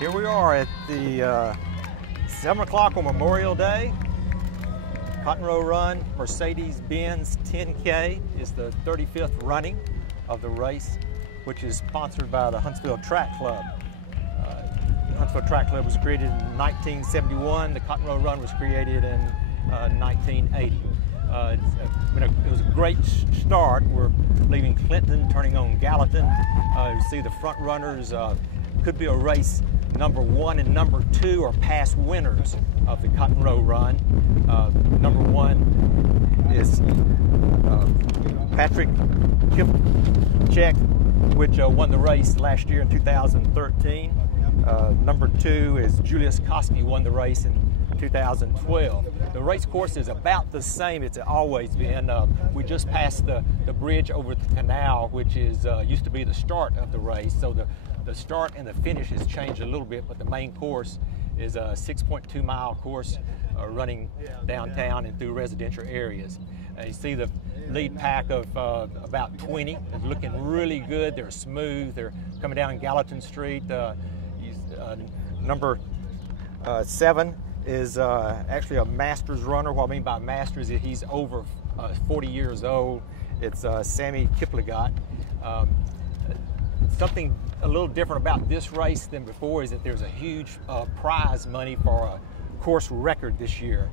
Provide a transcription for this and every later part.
Here we are at the 7 o'clock on Memorial Day. Cotton Row Run, Mercedes-Benz 10K is the 35th running of the race, which is sponsored by the Huntsville Track Club. The Huntsville Track Club was created in 1971. The Cotton Row Run was created in 1980. It was a great start. We're leaving Clinton, turning on Gallatin. You see the front runners. Could be a race. Number 1 and number 2 are past winners of the Cotton Row Run. Number 1 is Patrick Kipchak, which won the race last year in 2013. Number 2 is Julius Koski, won the race in 2012. The race course is about the same it's always been. We just passed the bridge over the canal, which is used to be the start of the race. So the start and the finish has changed a little bit, but the main course is a 6.2 mile course running downtown and through residential areas. You see the lead pack of about 20 is looking really good. They're smooth. They're coming down Gallatin Street. Number 7 is actually a Masters runner. What I mean by Masters is he's over 40 years old. It's Sammy Kiplagat. Something a little different about this race than before is that there's a huge prize money for a course record this year.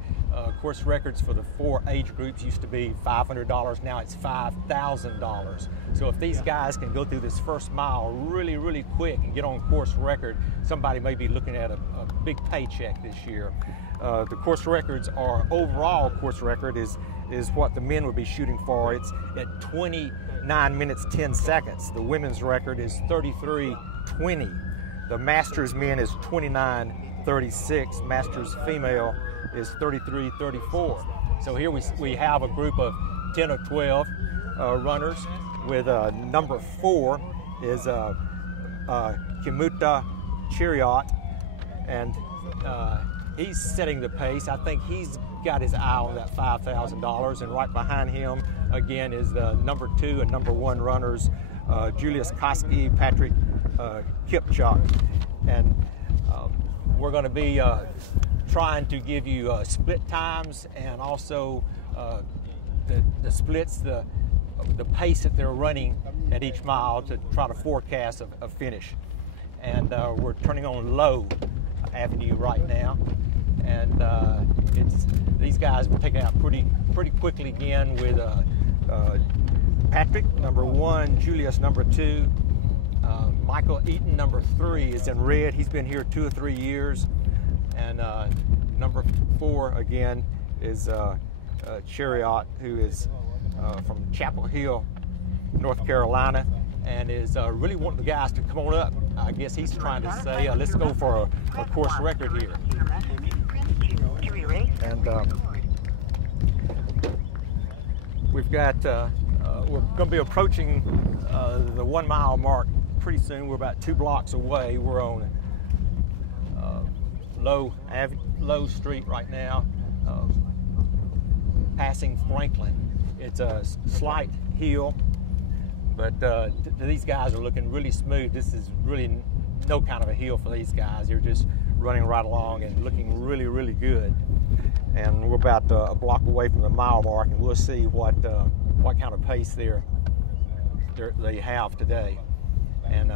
Course records for the 4 age groups used to be $500. Now it's $5,000. So if these guys can go through this first mile really quick and get on course record, somebody may be looking at a big paycheck this year. The course records are, overall course record is what the men would be shooting for. It's at 29 minutes 10 seconds. The women's record is 33:20. The Masters men is 29:36. Masters female is 33:34. So here we have a group of 10 or 12 runners with number 4 is Kimuta Chariot, and he's setting the pace. I think he's got his eye on that $5,000, and right behind him again is the number 2 and number 1 runners, Julius Koski, Patrick Kipchak, and we're going to be trying to give you split times and also the splits, the pace that they're running at each mile to try to forecast a finish. And we're turning on Low Avenue right now, and these guys will take it out pretty quickly again with Patrick, number 1, Julius, number 2, Michael Eaton, number 3, is in red. He's been here 2 or 3 years. And number 4 again is Chariot, who is from Chapel Hill, North Carolina, and is really wanting the guys to come on up. I guess he's trying to say, let's go for a course record here. And we've got, we're going to be approaching the 1 mile mark pretty soon. We're about 2 blocks away. We're on Low Street right now, passing Franklin. It's a slight hill, but these guys are looking really smooth. This is really no kind of a hill for these guys. They're just running right along and looking really good. And we're about a block away from the mile mark, and we'll see what kind of pace they have today. And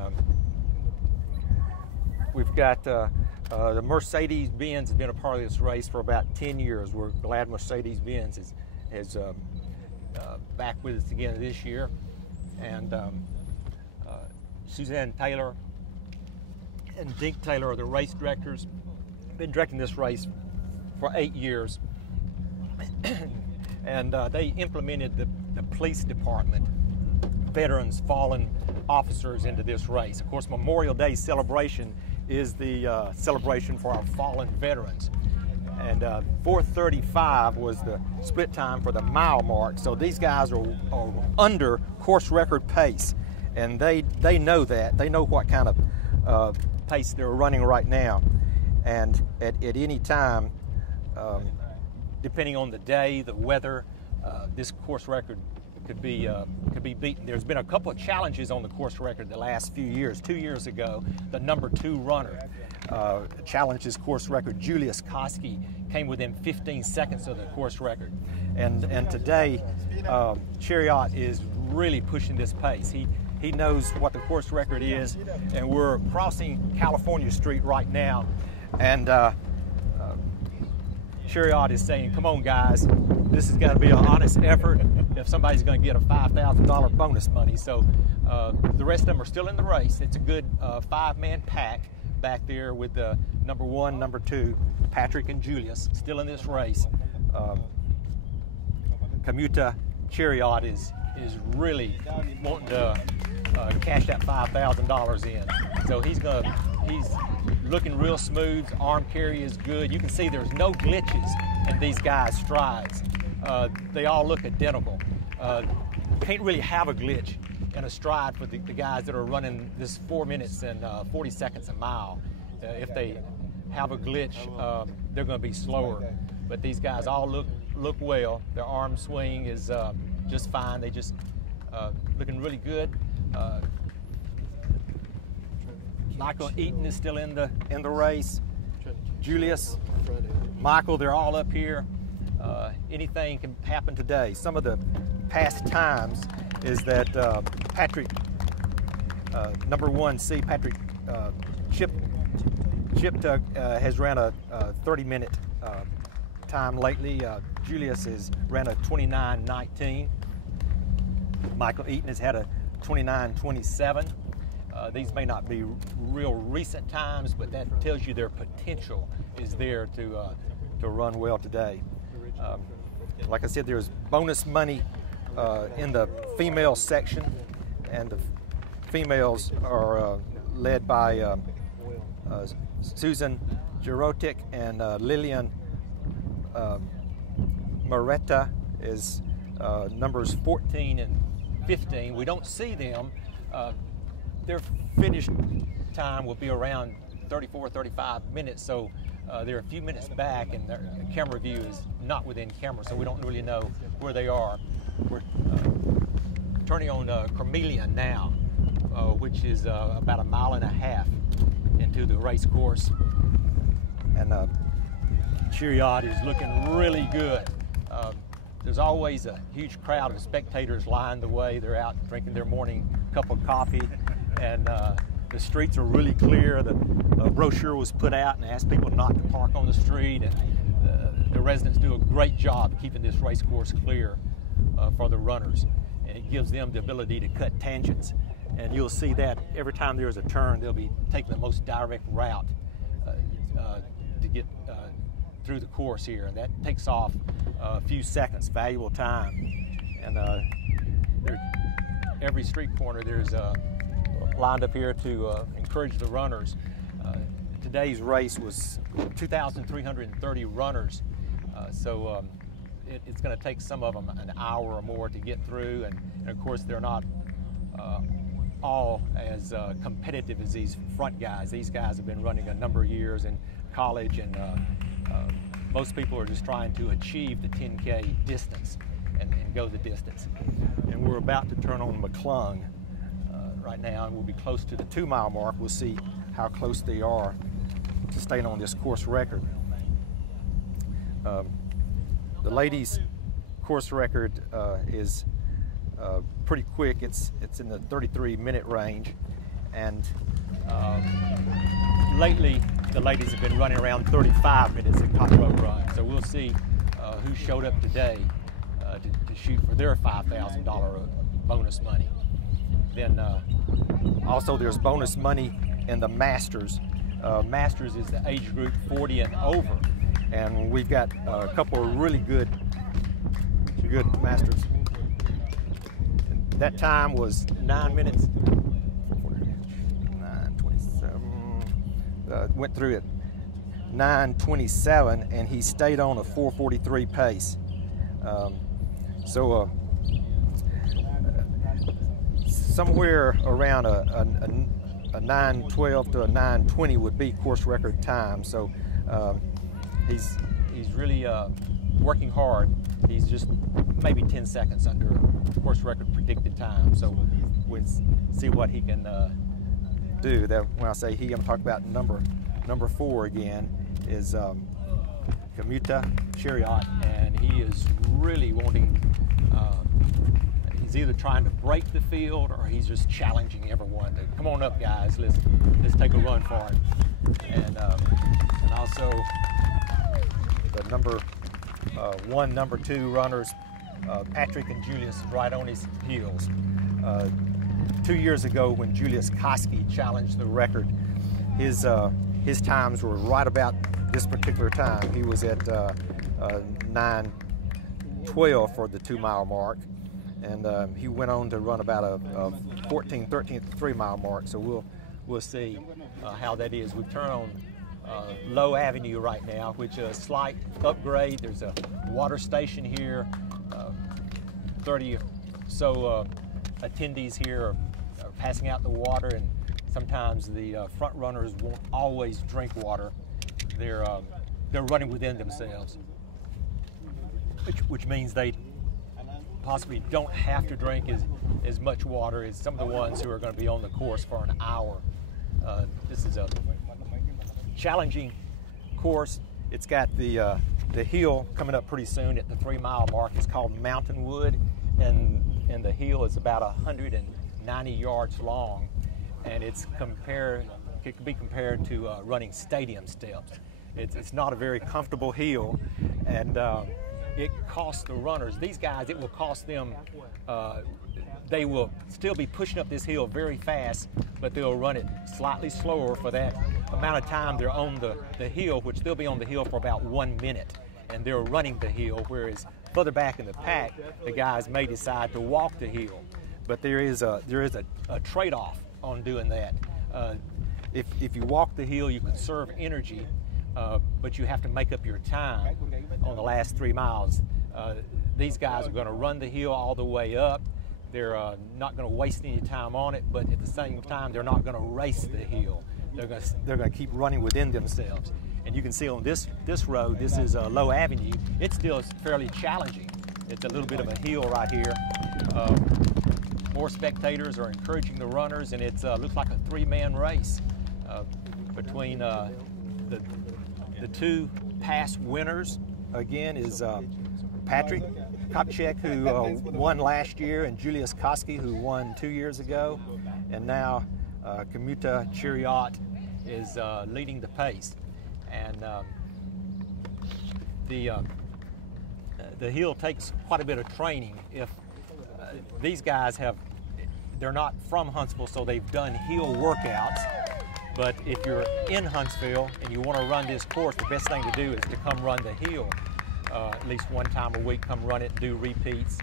we've got the Mercedes-Benz has been a part of this race for about 10 years. We're glad Mercedes-Benz is back with us again this year. And Suzanne Taylor and Dink Taylor are the race directors. Been directing this race for 8 years. And they implemented the police department, veterans, fallen officers into this race. Of course, Memorial Day celebration is the celebration for our fallen veterans. And 4:35 was the split time for the mile mark. So these guys are under course record pace, and they know that. They know what kind of pace they're running right now. And at any time, depending on the day, the weather, this course record could be beaten. There's been a couple of challenges on the course record the last few years. 2 years ago, the #2 runner challenged his course record. Julius Koski came within 15 seconds of the course record. And today, Chariot is really pushing this pace. He knows what the course record is, and we're crossing California Street right now. And Chariot is saying, come on guys, this has got to be an honest effort if somebody's going to get a $5,000 bonus money. So the rest of them are still in the race. It's a good 5-man pack back there with the #1, #2, Patrick and Julius still in this race. Commuta Chariot is really wanting to cash that $5,000 in. So he's looking real smooth. Arm carry is good. You can see there's no glitches in these guys' strides. They all look identical. Can't really have a glitch in a stride for the guys that are running this 4 minutes and 40 seconds a mile. If they have a glitch, they're going to be slower. But these guys all look well. Their arm swing is just fine. They just looking really good. Michael Eaton is still in the race. Julius, Michael, they're all up here. Anything can happen today. Some of the past times is that Patrick, #1C, Patrick Chiptug has ran a 30-minute time lately. Julius has ran a 29:19. Michael Eaton has had a 29:27. These may not be real recent times, but that tells you their potential is there to run well today. Like I said, there's bonus money in the female section, and the females are led by Susan Jarotic and Lillian Moretta is numbers 14 and 15. We don't see them. Their finish time will be around 34, 35 minutes, so they're a few minutes back, and their camera view is not within camera, so we don't really know where they are. We're turning on Chameleon now, which is about 1.5 miles into the race course. And Chariot is looking really good. There's always a huge crowd of spectators lined the way. They're out drinking their morning cup of coffee, and the streets are really clear. The brochure was put out and asked people not to park on the street, and the residents do a great job keeping this race course clear for the runners, and it gives them the ability to cut tangents. And you'll see that every time there's a turn, they'll be taking the most direct route to get through the course here, and that takes off a few seconds, valuable time. And every street corner there's lined up here to encourage the runners. Today's race was 2,330 runners, so it's going to take some of them an hour or more to get through, and of course they're not all as competitive as these front guys. These guys have been running a number of years in college, and most people are just trying to achieve the 10K distance and go the distance. And we're about to turn on McClung right now, and we'll be close to the 2-mile mark. We'll see how close they are to staying on this course record. The ladies' course record is pretty quick. It's in the 33-minute range, and lately the ladies have been running around 35 minutes at Cotton Row Run. So we'll see who showed up today to shoot for their $5,000 bonus money. Then also there's bonus money in the Masters. Masters is the age group 40 and over, and we've got a couple of really good Masters. That time was 9 minutes. 9:27. Went through at 9:27, and he stayed on a 4:43 pace. Somewhere around a 9:12 to a 9:20 would be course record time. So he's really working hard. He's just maybe 10 seconds under course record predicted time. So we'll see what he can do. That when I say he, I'm talking about number 4 again is Commuta Chariot, and he is really wanting. He's either trying to break the field or he's just challenging everyone to come on up, guys. Let's take a run for it. And also the number 1, number 2 runners, Patrick and Julius, right on his heels. 2 years ago, when Julius Koski challenged the record, his times were right about this particular time. He was at 9:12 for the 2-mile mark, and he went on to run about a 14:13 at the 3-mile mark. So we'll see how that is. We turn on Low Avenue right now, which is a slight upgrade. There's a water station here. 30 or so attendees here are passing out the water, and sometimes the front runners won't always drink water. They're running within themselves, which means they possibly don't have to drink as much water as some of the ones who are going to be on the course for an hour. This is a challenging course. It's got the hill coming up pretty soon at the 3-mile mark. It's called Mountainwood, and the hill is about 190 yards long, and it can be compared to running stadium steps. It's not a very comfortable hill, and it costs the runners, these guys, it will cost them, they will still be pushing up this hill very fast, but they'll run it slightly slower for that amount of time they're on the hill, which they'll be on the hill for about 1 minute, and they're running the hill, whereas further back in the pack, the guys may decide to walk the hill. But there is a trade-off on doing that. If you walk the hill, you conserve energy, but you have to make up your time on the last 3 miles. These guys are going to run the hill all the way up. They're not going to waste any time on it, but at the same time, they're not going to race the hill. They're going to keep running within themselves. And you can see on this road, this is Low Avenue. It still is fairly challenging. It's a little bit of a hill right here. More spectators are encouraging the runners, and it looks like a 3-man race between the 2 past winners. Again is Patrick Kopchek, who won last year, and Julius Koski, who won 2 years ago. And now Commuta Chariot is leading the pace. And the hill takes quite a bit of training. If these guys they're not from Huntsville, so they've done hill workouts. But if you're in Huntsville and you want to run this course, the best thing to do is to come run the hill at least 1 time a week. Come run it, do repeats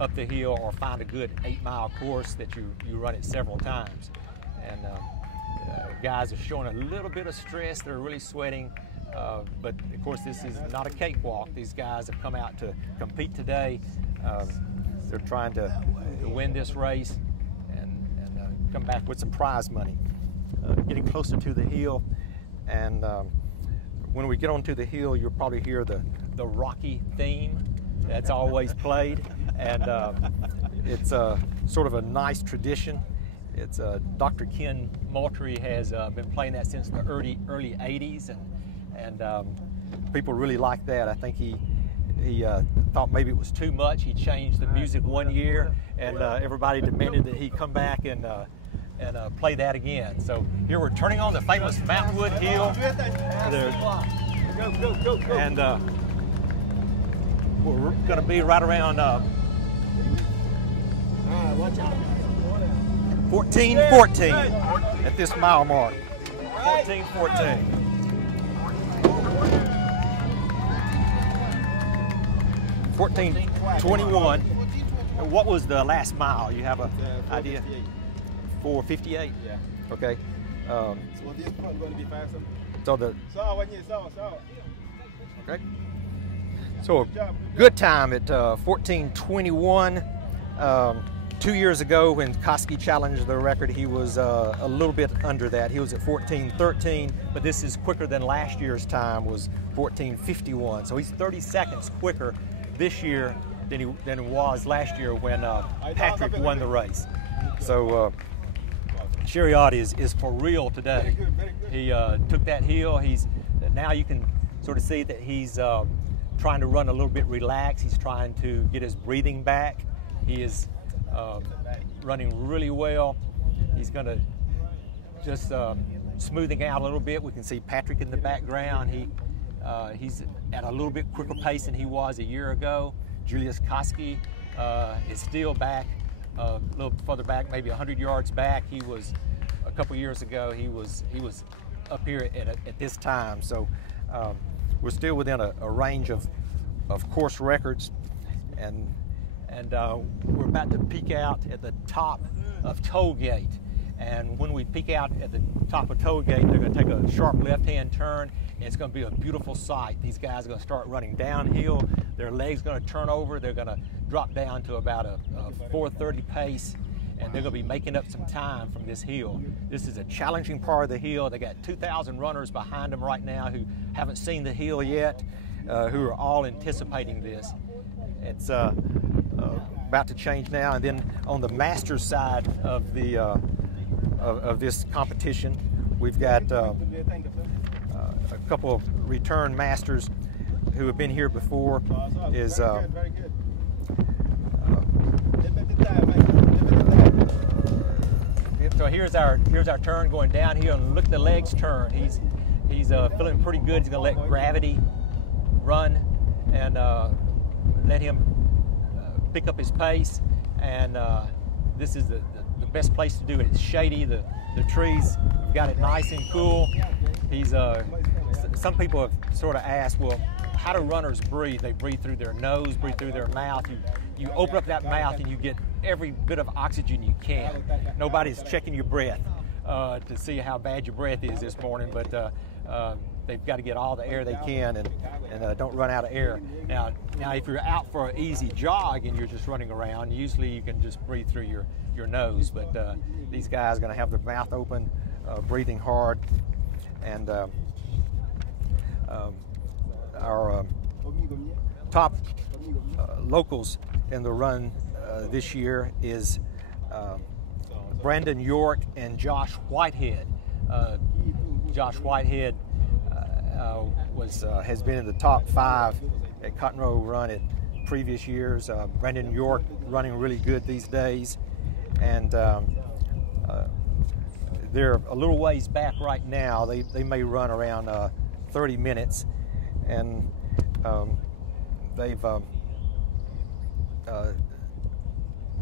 up the hill, or find a good 8-mile course that you run it several times. And guys are showing a little bit of stress. They're really sweating. But of course, this is not a cakewalk. These guys have come out to compete today. They're trying to win this race and come back with some prize money. Getting closer to the hill, and when we get onto the hill, you'll probably hear the Rocky theme that's always played, and it's sort of a nice tradition. It's Dr. Ken Moultrie has been playing that since the early 80s, and people really like that. I think he thought maybe it was too much. He changed the music 1 year, and everybody demanded that he come back and play that again. So here we're turning on the famous Mountainwood Hill, and we're going to be right around 14:14 at this mile mark. 14:14. 14:21. What was the last mile? You have an idea? 4:58. Yeah. Okay. So this one going to be faster. Okay. So a good time at 14:21. 2 years ago when Koski challenged the record, he was a little bit under that. He was at 14:13, but this is quicker than last year's time, was 14:51. So he's 30 seconds quicker this year than it was last year when Patrick won the race. So Chariot is for real today. He took that hill. Now you can sort of see that he's trying to run a little bit relaxed. He's trying to get his breathing back. He is running really well. He's going to just smoothing out a little bit. We can see Patrick in the background. He's at a little bit quicker pace than he was a year ago. Julius Koski is still back, a little further back, maybe 100 yards back. He was a couple years ago. He was up here at this time. So we're still within a range of course records, and we're about to peak out at the top of Toll Gate. And when we peak out at the top of Toll Gate, they're going to take a sharp left-hand turn, and it's going to be a beautiful sight. These guys are going to start running downhill. Their legs are going to turn over. They're going to drop down to about a 4:30 pace, and they're going to be making up some time from this hill. This is a challenging part of the hill. They got 2,000 runners behind them right now who haven't seen the hill yet, who are all anticipating this. It's about to change now, and then on the Masters side of the of this competition, we've got a couple of return masters who have been here before. So here's our turn going downhill, and look, the legs turn. He's feeling pretty good. He's going to let gravity run and let him pick up his pace. And this is the best place to do it. It's shady. The trees have got it nice and cool. Some people have sort of asked, well, how do runners breathe? They breathe through their nose, breathe through their mouth. You open up that mouth and you get every bit of oxygen you can. Nobody's checking your breath to see how bad your breath is this morning, but they've got to get all the air they can and don't run out of air. Now, if you're out for an easy jog and you're just running around, usually you can just breathe through your nose, but these guys are going to have their mouth open, breathing hard, and our top locals in the run this year is Brandon York and Josh Whitehead. Josh Whitehead has been in the top 5 at Cotton Row Run at previous years. Brandon York running really good these days, and they're a little ways back right now. They may run around 30 minutes, and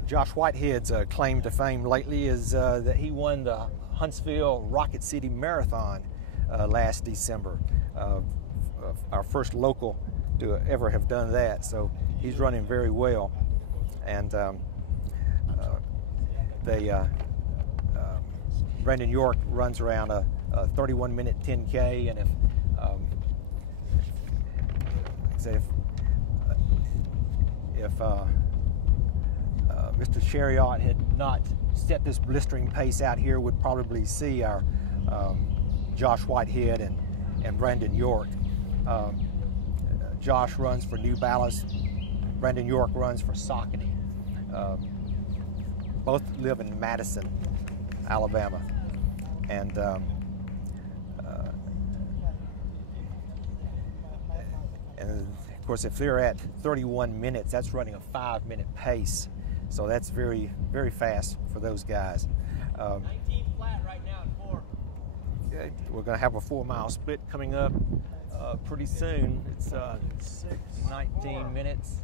Josh Whitehead's claim to fame lately is that he won the Huntsville Rocket City Marathon last December. Our first local to ever have done that, so he's running very well. And Brandon York runs around a 31-minute 10K, and if Mr. Chariot had not set this blistering pace out here, would probably see our Josh Whitehead and Brandon York. Josh runs for New Balance. Brandon York runs for Saucony. Both live in Madison, Alabama, and of course, if they're at 31 minutes, that's running a 5-minute pace. So that's very, very fast for those guys. 19 flat right now at 4. Okay, we're going to have a 4-mile split coming up pretty soon. It's 19 minutes.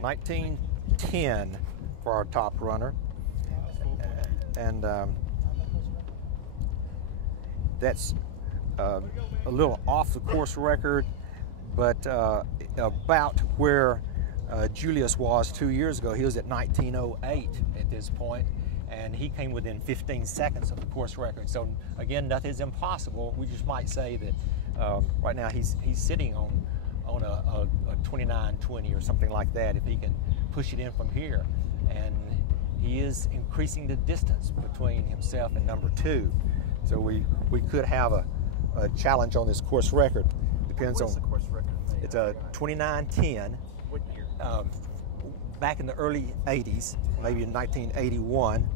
19:10 for our top runner. And that's a little off the course record, but about where Julius was 2 years ago. He was at 19:08 at this point, and he came within 15 seconds of the course record. So again, nothing's impossible. We just might say that right now he's sitting on a 29:20 or something like that. If he can push it in from here. And he is increasing the distance between himself and number 2. So we could have a challenge on this course record. Depends on the course record. It's a 29:10. What year? Back in the early 80s, maybe in 1981,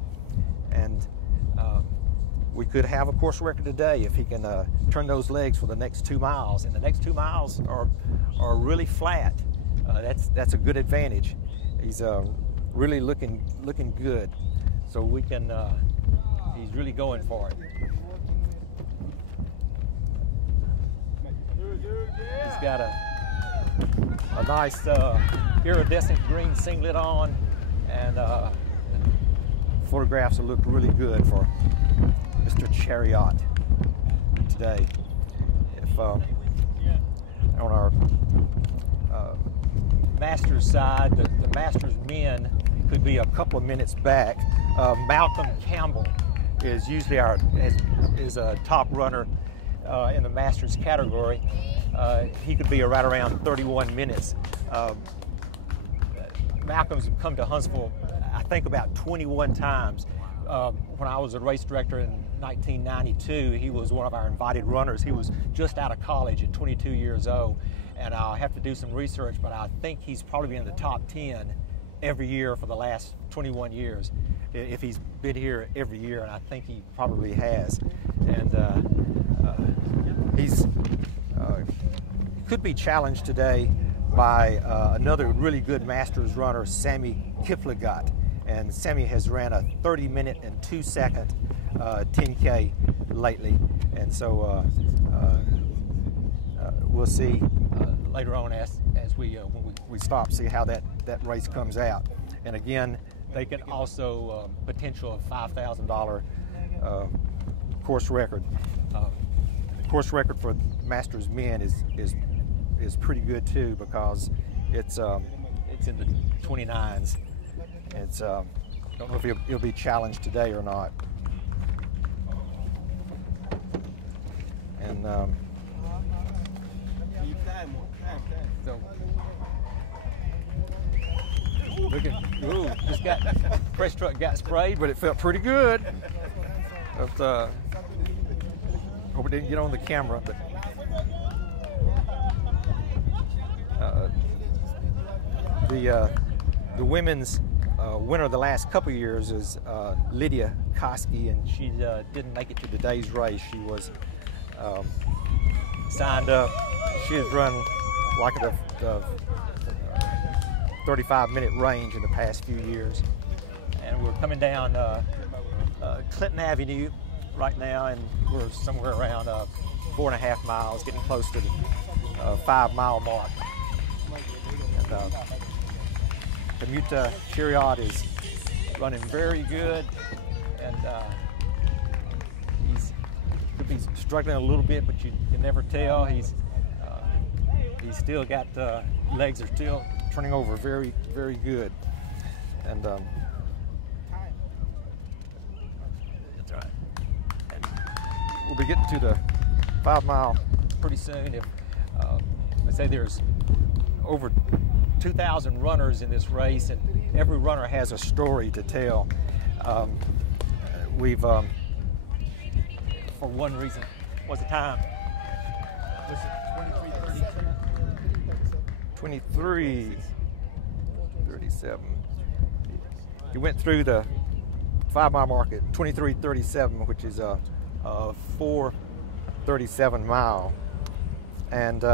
and we could have a course record today if he can turn those legs for the next 2 miles. And the next 2 miles are really flat. That's a good advantage. He's really looking good. So we can. He's really going for it. He's got a nice iridescent green singlet on, and photographs will look really good for Mr. Chariot today. If on our Masters side, the Masters men could be a couple of minutes back. Malcolm Campbell is usually is a top runner in the Masters category. He could be right around 31 minutes. Malcolm's come to Huntsville, I think, about 21 times. When I was a race director in 1992, he was one of our invited runners. He was just out of college at 22 years old. And I'll have to do some research, but I think he's probably been in the top 10 every year for the last 21 years, if he's been here every year, and I think he probably has. And he's could be challenged today by another really good Masters runner, Sammy Kiplagat. And Sammy has ran a 30-minute and 2-second 10K lately. And so we'll see later on as when we stop, see how that race comes out. And again, they can also potential of $5,000 course record. The course record for Masters men is pretty good too, because it's in the 29s. It's don't know if he'll be challenged today or not. And so looking, just got press truck got sprayed, but it felt pretty good. But, hope it didn't get on the camera, but the women's winner the last couple of years is Lydia Koski, and she didn't make it to today's race. She was signed up. She has run like the 35-minute range in the past few years. And we're coming down Clinton Avenue right now, and we're somewhere around 4.5 miles, getting close to the 5-mile mark. And, Kamuta Chariot is running very good, and he's could be struggling a little bit, but you can never tell. He's still got legs are still turning over very, very good, and that's right. And we'll be getting to the 5-mile pretty soon. If let's say there's over 2,000 runners in this race, and every runner has a story to tell. We've, for one reason, what's the time? 23:37. He went through the 5-mile mark at 23:37, which is a 4:37 mile, and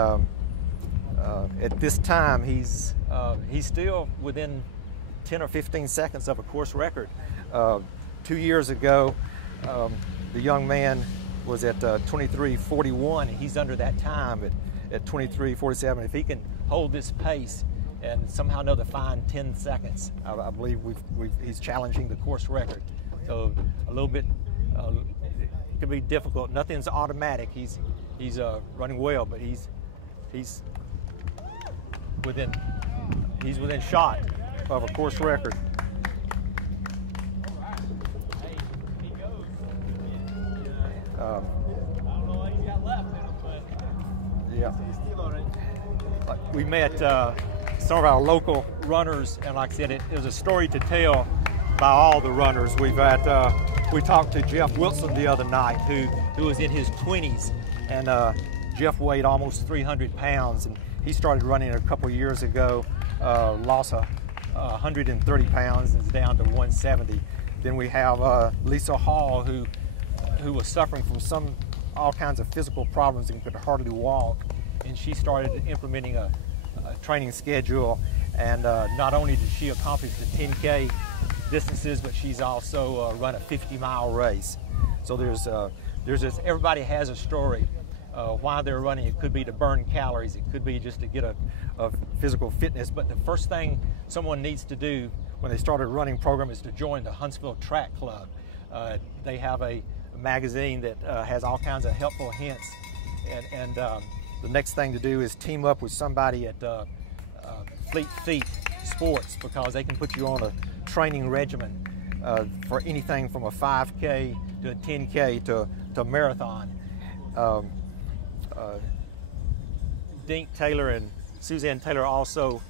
at this time, he's still within 10 or 15 seconds of a course record. 2 years ago, the young man was at 23:41, and he's under that time at 23:47. If he can hold this pace and somehow another find 10 seconds, I believe he's challenging the course record. So a little bit it could be difficult. Nothing's automatic. He's running well, but he's within shot of a course record. Yeah. We met some of our local runners, and like I said, it is a story to tell by all the runners. We talked to Jeff Wilson the other night, who was in his 20s, and Jeff weighed almost 300 pounds, and he started running a couple years ago, lost 130 pounds, and is down to 170. Then we have Lisa Hall, who was suffering from all kinds of physical problems and could hardly walk, and she started implementing a training schedule, and not only did she accomplish the 10K distances, but she's also run a 50-mile race. So there's this, everybody has a story why they're running. It could be to burn calories, it could be just to get a physical fitness, but the first thing someone needs to do when they start a running program is to join the Huntsville Track Club. They have a magazine that has all kinds of helpful hints, and the next thing to do is team up with somebody at Fleet Feet Sports, because they can put you on a training regimen for anything from a 5K to a 10K to marathon. Dink Taylor and Suzanne Taylor also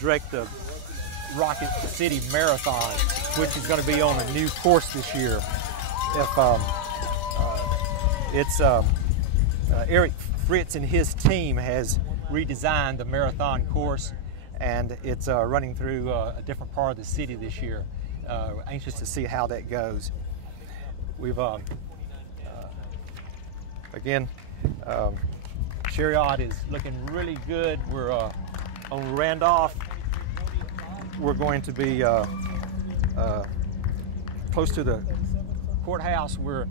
direct the Rocket City Marathon, which is going to be on a new course this year. It's Eric Fritz and his team has redesigned the marathon course, and it's running through a different part of the city this year. We're anxious to see how that goes. We've again, Chariot is looking really good. We're on Randolph. We're going to be close to the courthouse. We're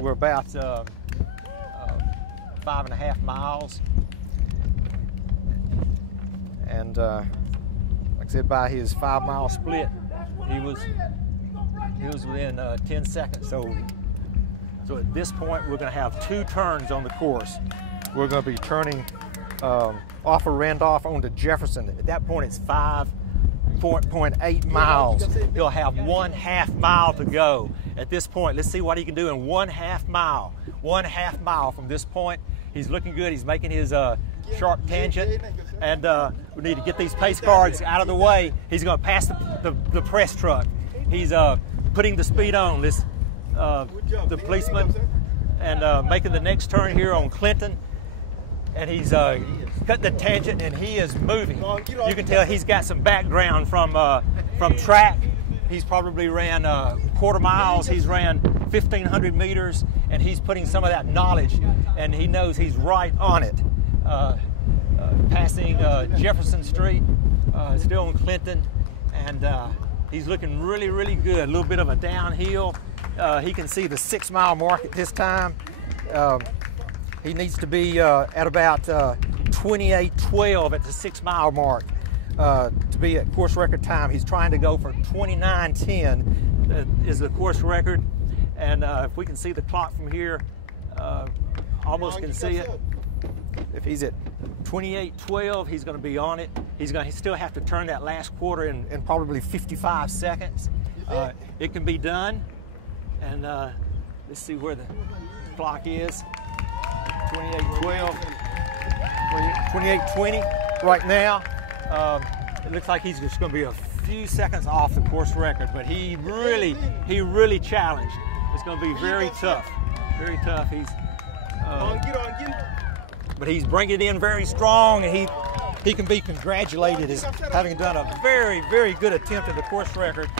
about 5.5 miles, and like I said, by his 5-mile split, he was within 10 seconds. So at this point, we're going to have 2 turns on the course. We're going to be turning off of Randolph onto Jefferson. At that point, it's 5.8 miles. He'll have 1/2 mile to go. At this point, let's see what he can do in 1/2 mile. 1/2 mile from this point. He's looking good. He's making his sharp tangent, and we need to get these pace cards out of the way. He's going to pass the press truck. He's putting the speed on this the policeman, and making the next turn here on Clinton, and he's cutting the tangent, and he is moving. You can tell he's got some background from track. He's probably ran quarter miles. He's ran 1,500 meters, and he's putting some of that knowledge, and he knows he's right on it. Passing Jefferson Street, still on Clinton, and he's looking really, really good. A little bit of a downhill. He can see the 6-mile mark at this time. He needs to be at about 28:12 at the 6-mile mark to be at course record time. He's trying to go for 29:10 is the course record, and if we can see the clock from here, almost can see it. If he's at 28:12, he's going to be on it. He's going to still have to turn that last quarter in probably 55 seconds. It can be done, and let's see where the clock is. 28:12, 28:20 right now. It looks like he's just going to be a few seconds off the course record, but he really challenged. It's going to be very tough, very tough. But he's bringing it in very strong, and he can be congratulated as having done a very, very good attempt at the course record.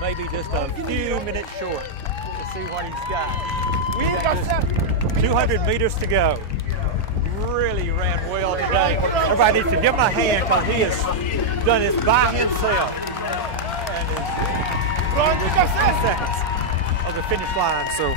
Maybe just a few minutes short. Let's see what he's got. He's got just 200 meters to go. Really ran well today. Everybody needs to give him a hand, because he has done this by himself. And is 10 seconds of the finish line. So.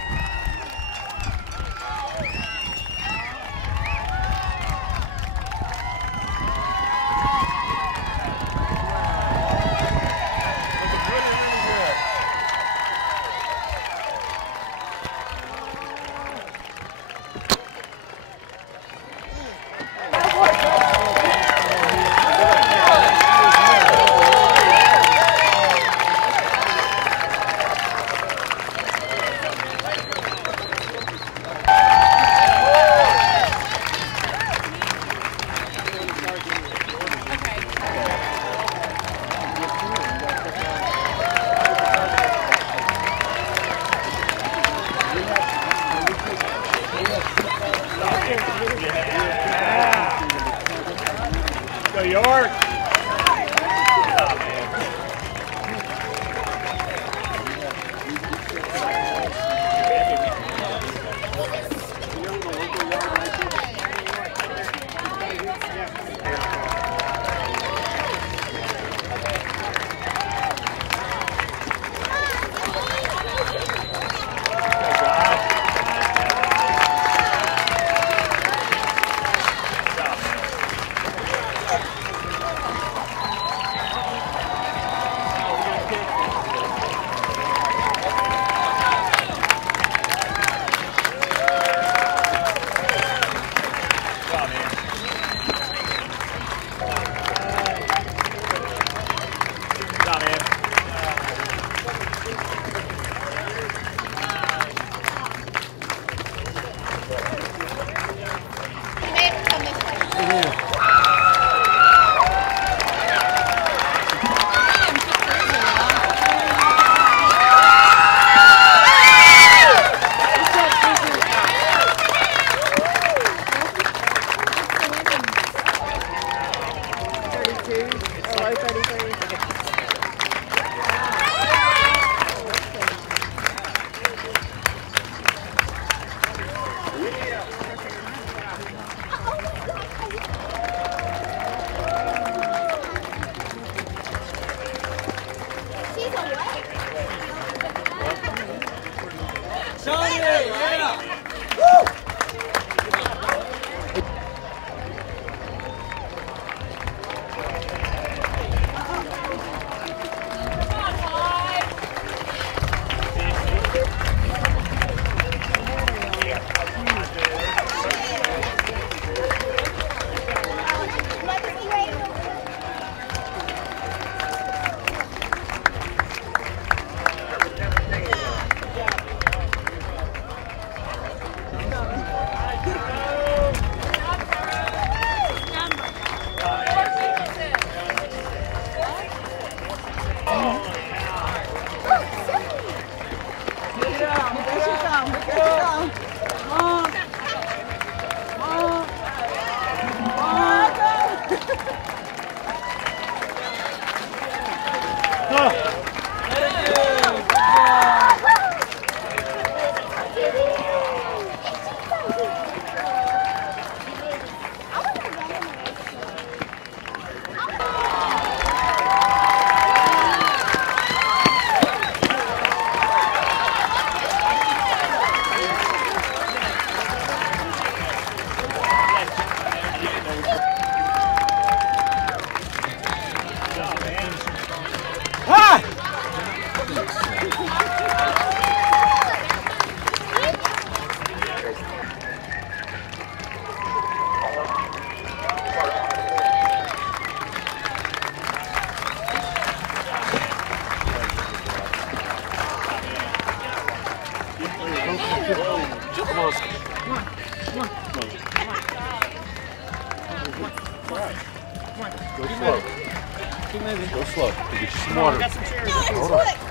Go slow. To get you some water. Got some chairs. Hold on.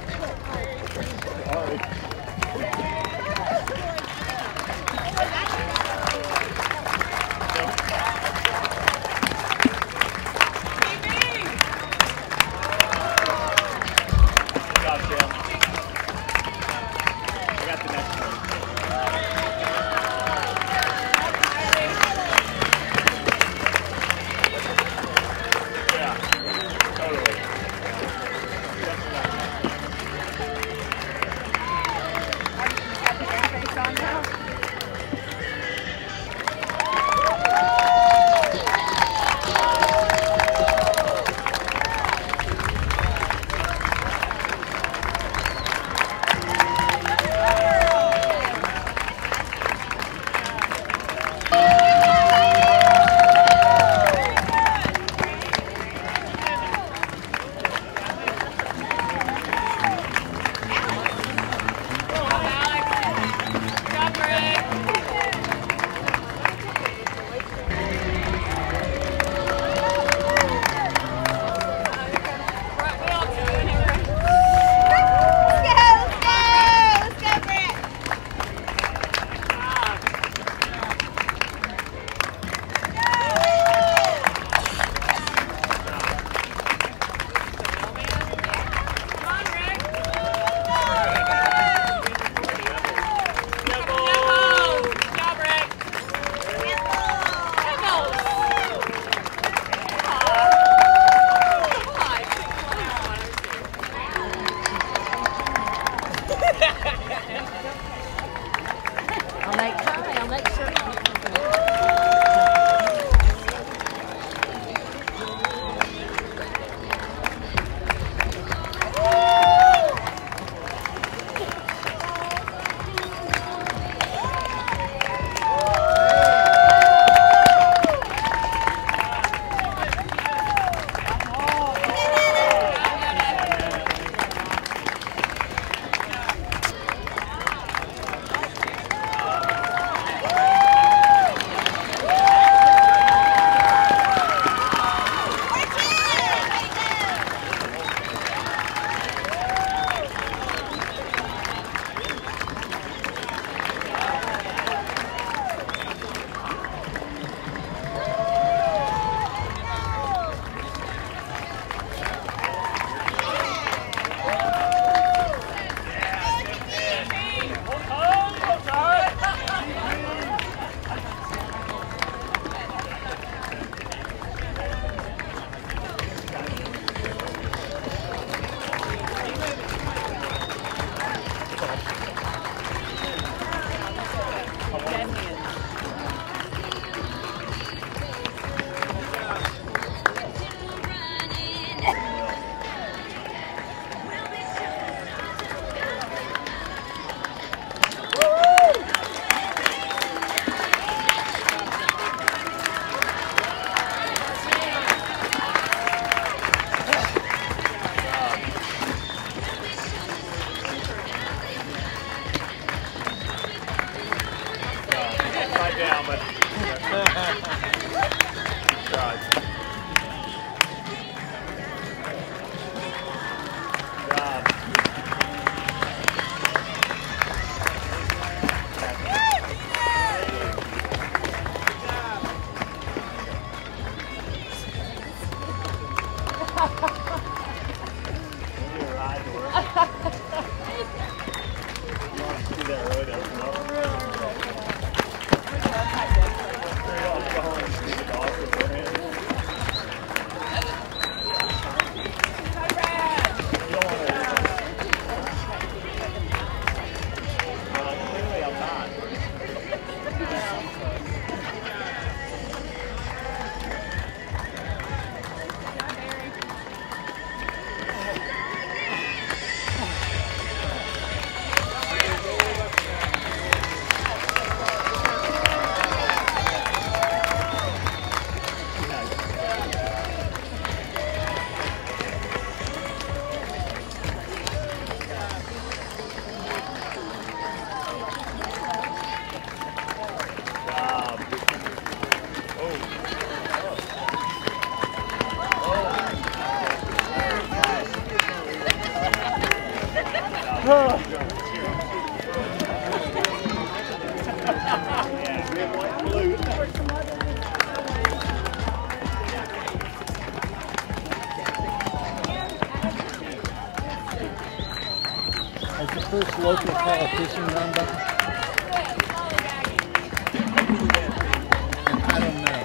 right down, but. Right. Has the first local politician run by? I don't know.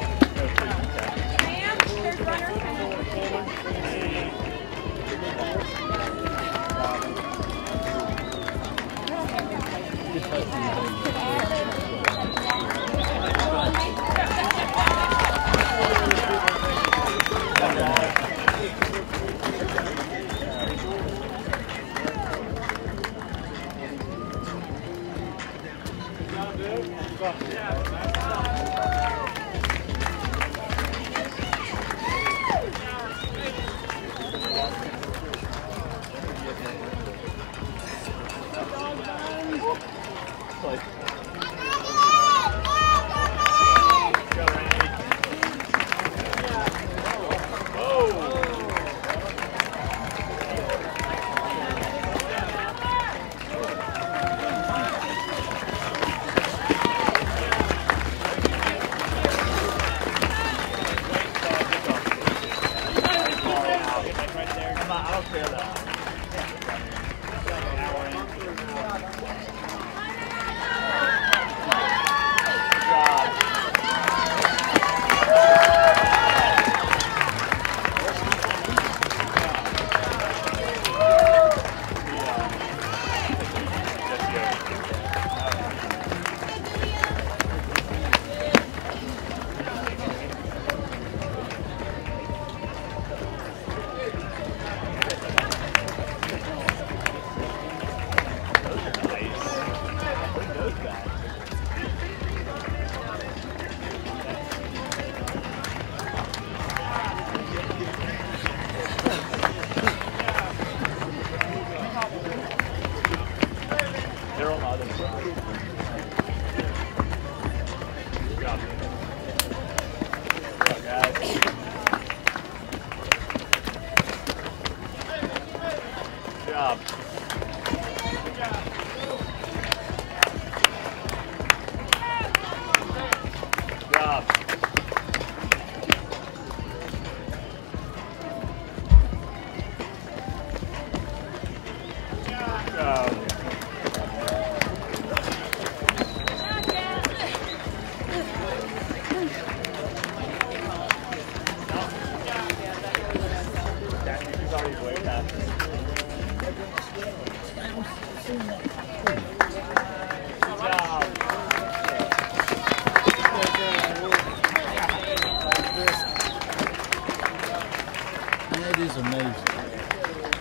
Is amazing.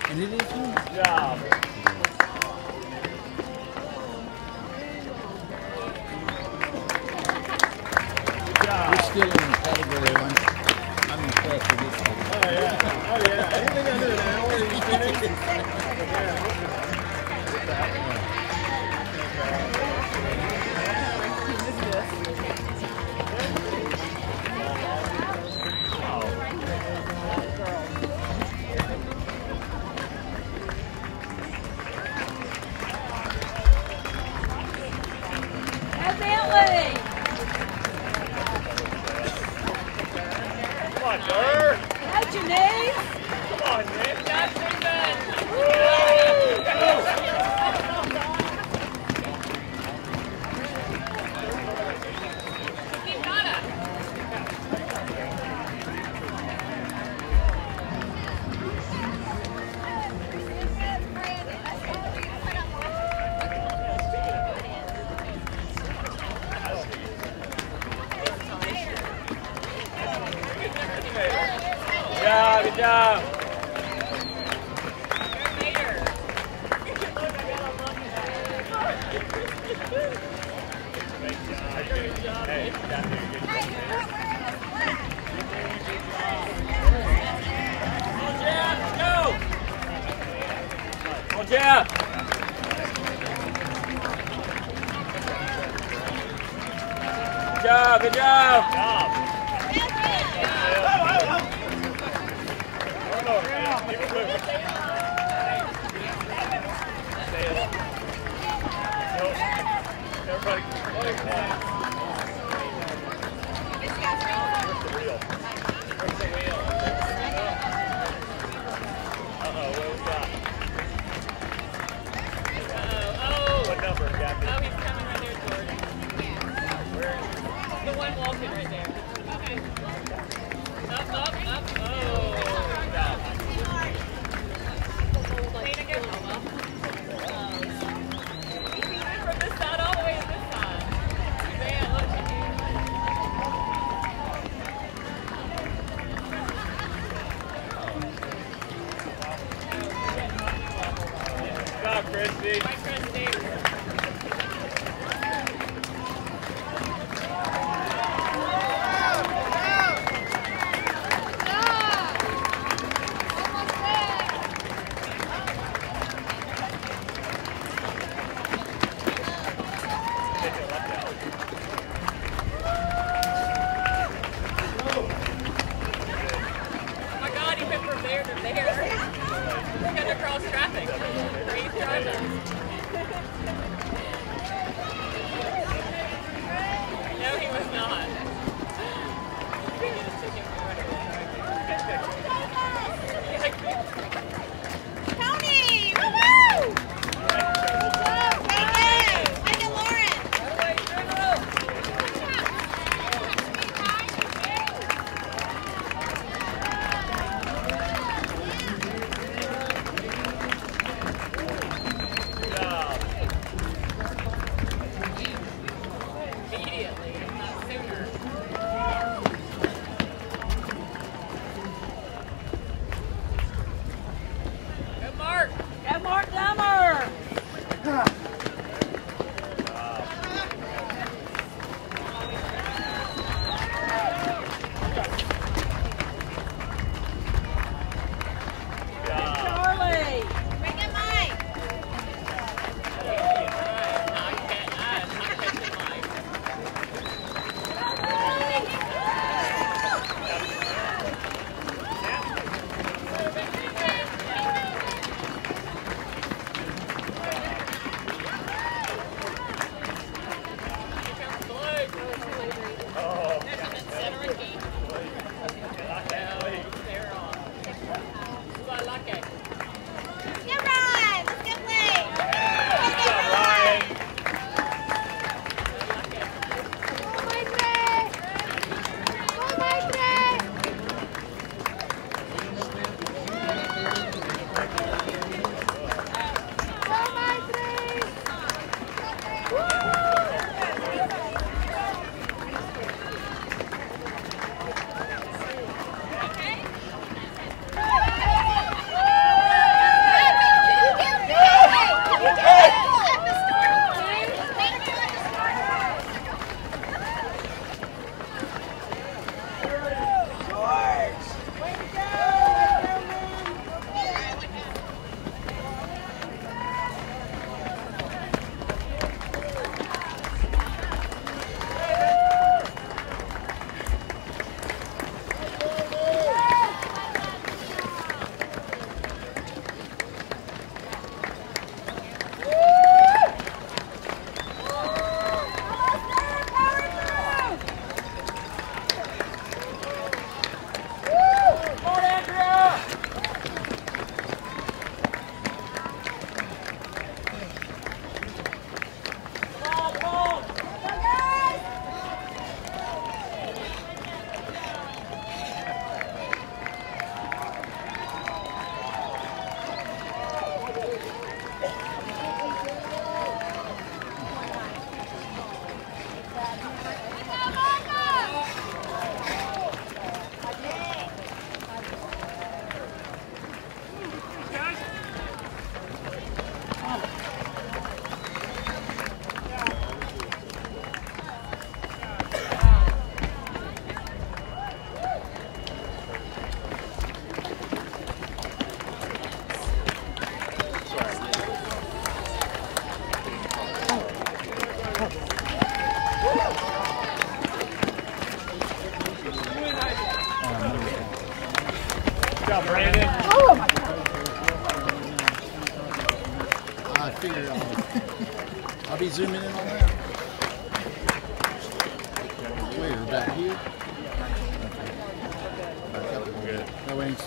And it is you. Yeah. We're still in the category I'm impressed with this one. Oh yeah. Oh yeah. Anything under an hour you finish? Yeah. Come on, Dirt. How'd you name? Come on, man. That's pretty good. Good job. Jeff! Good job, good job!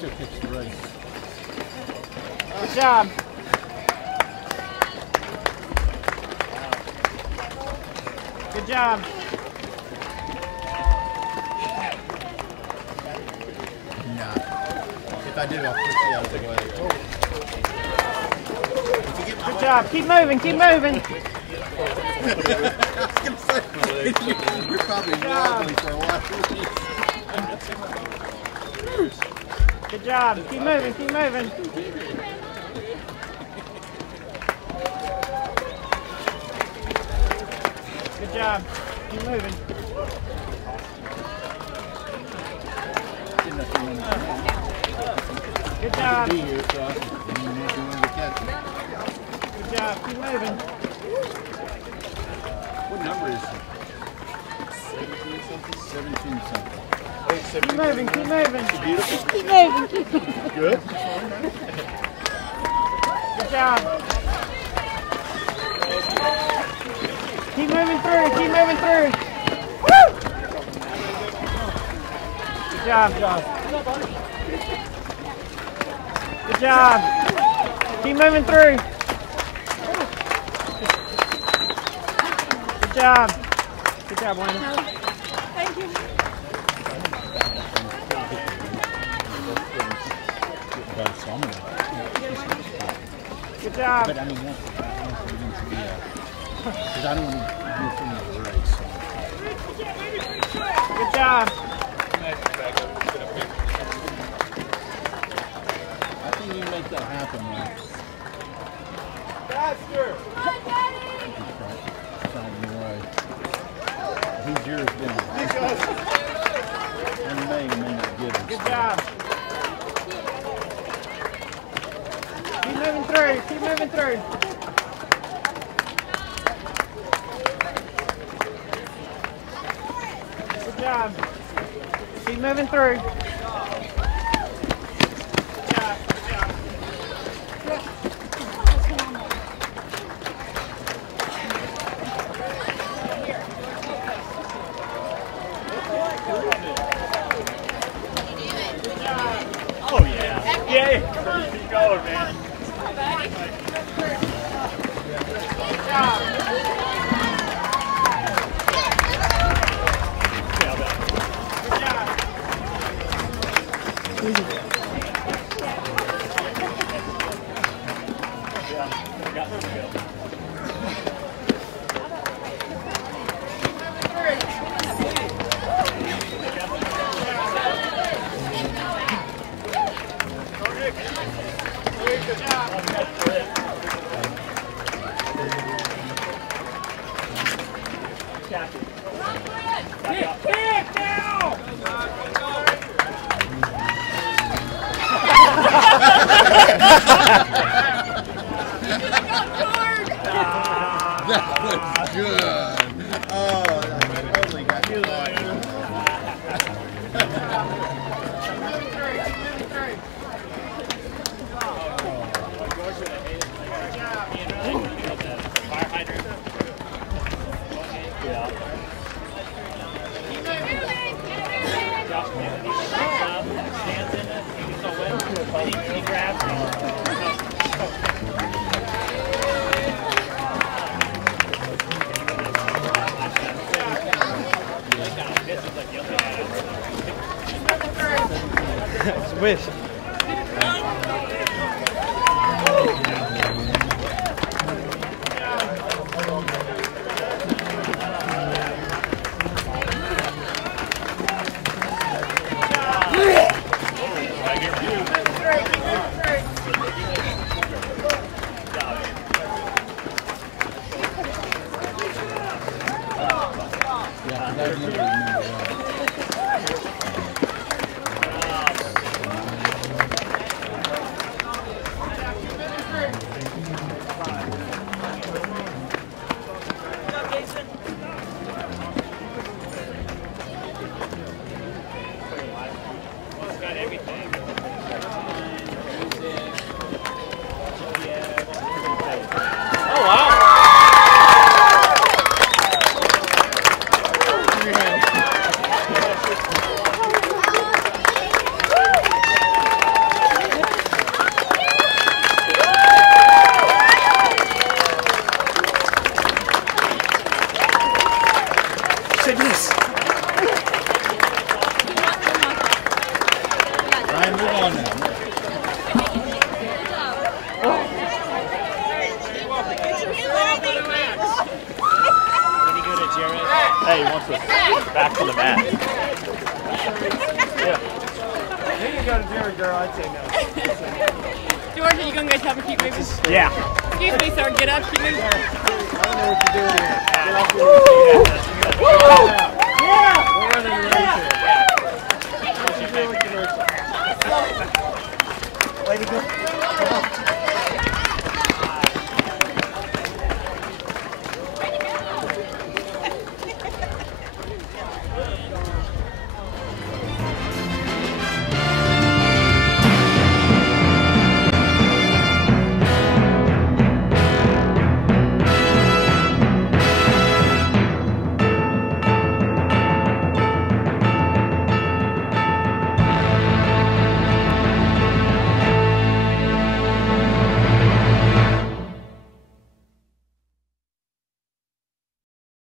still pitch the race. Good job. Good job. Nah. If I do, I'll push you out of the way. Good job. Keep moving. Keep moving. You're probably wobbly for a while. Good job. Keep moving. Keep moving. Good job. Keep moving. Good job. Be here, so I'm not going to catch it. Good job. Keep moving. What number is it? 17 something? 17 something. Keep moving. Keep moving. Beautiful. Keep moving. Keep moving. Good. Good job. Keep moving through. Keep moving through. Woo! Good job. Good job. Keep moving through. Good job. Good job, Wayne. Thank you. Good job. But I mean, that's because I don't want to do things of the race. So. Good job. I think you make that happen, man. Faster. Who's yours then? And you may or may not get it. Good job. Keep moving through. Keep moving through. Good job. Keep moving through. Good job. Good job. Oh yeah. Yeah. Keep going, man. Good job. That was good. Oh, that totally got you. Wish. goodness. Ryan, move on now. Hey, he wants us back to the mat. Yeah. Here you go to Jerry, girl. I'd say no. George, are you going to guys help me keep moving? Yeah. Excuse me, sir. Get up, keep moving. I don't know what you're doing here. Get off your